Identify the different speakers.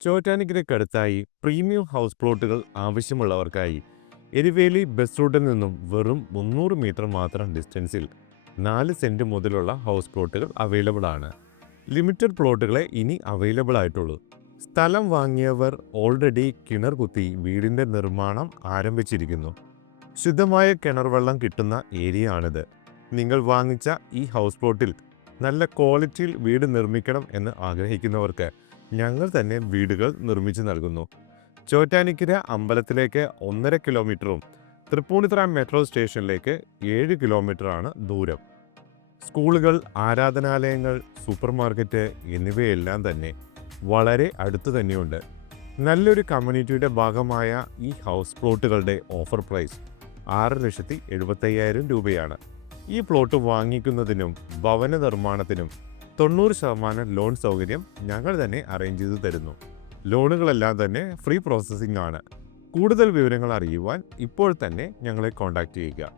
Speaker 1: ചോറ്റാനിക്കരക്കടുത്തായി premium house പ്ലോട്ടുകൾ ആവശ്യമുള്ളവർക്കായി എരിവേലി bus റൂട്ടിൽ നിന്നും വെറും മുന്നൂറ് മീറ്റർ മാത്രം ഡിസ്റ്റൻസിൽ നാല് സെന്റ് മുതലുള്ള ഹൗസ് പ്ലോട്ടുകൾ അവൈലബിൾ ആണ് ലിമിറ്റഡ് പ്ലോട്ടുകളെ ഇനി അവൈലബിൾ ആയിട്ടുള്ളൂ സ്ഥലം വാങ്ങിയവർ ഓൾറെഡി കിണർ കുത്തി വീടിന്റെ നിർമ്മാണം ആരംഭിച്ചിരിക്കുന്നു. ശുദ്ധമായ കിണർ വെള്ളം കിട്ടുന്ന ഏരിയ ആണിത് നിങ്ങൾ വാങ്ങിച്ച ഈ ഹൗസ് പ്ലോട്ടിൽ നല്ല ക്വാളിറ്റിയിൽ വീട് നിർമ്മിക്കണം എന്ന് ആഗ്രഹിക്കുന്നവർക്ക് ഞങ്ങൾ തന്നെ വീടുകൾ നിർമ്മിച്ചു നൽകുന്നു. ചോറ്റാനിക്കര അമ്പലത്തിലേക്ക് ഒന്നര കിലോമീറ്ററും തൃപ്പൂണിത്തുറ മെട്രോ സ്റ്റേഷനിലേക്ക് ഏഴ് കിലോമീറ്ററാണ് ദൂരം. സ്കൂളുകൾ ആരാധനാലയങ്ങൾ സൂപ്പർ മാർക്കറ്റ് എന്നിവയെല്ലാം തന്നെ വളരെ അടുത്ത് തന്നെയുണ്ട്. നല്ലൊരു കമ്മ്യൂണിറ്റിയുടെ ഭാഗമായ ഈ ഹൗസ് പ്ലോട്ടുകളുടെ ഓഫർ പ്രൈസ് ആറ് ലക്ഷത്തി എഴുപത്തയ്യായിരം രൂപയാണ്. ഈ പ്ലോട്ട് വാങ്ങിക്കുന്നതിനും ഭവന നിർമ്മാണത്തിനും തൊണ്ണൂറ് ശതമാനം ലോൺ സൗകര്യം ഞങ്ങൾ തന്നെ അറേഞ്ച് ചെയ്തു തരുന്നു. ലോണുകളെല്ലാം തന്നെ ഫ്രീ പ്രോസസ്സിംഗ് ആണ്. കൂടുതൽ വിവരങ്ങൾ അറിയുവാൻ ഇപ്പോൾ തന്നെ ഞങ്ങളെ കോൺടാക്റ്റ് ചെയ്യുക.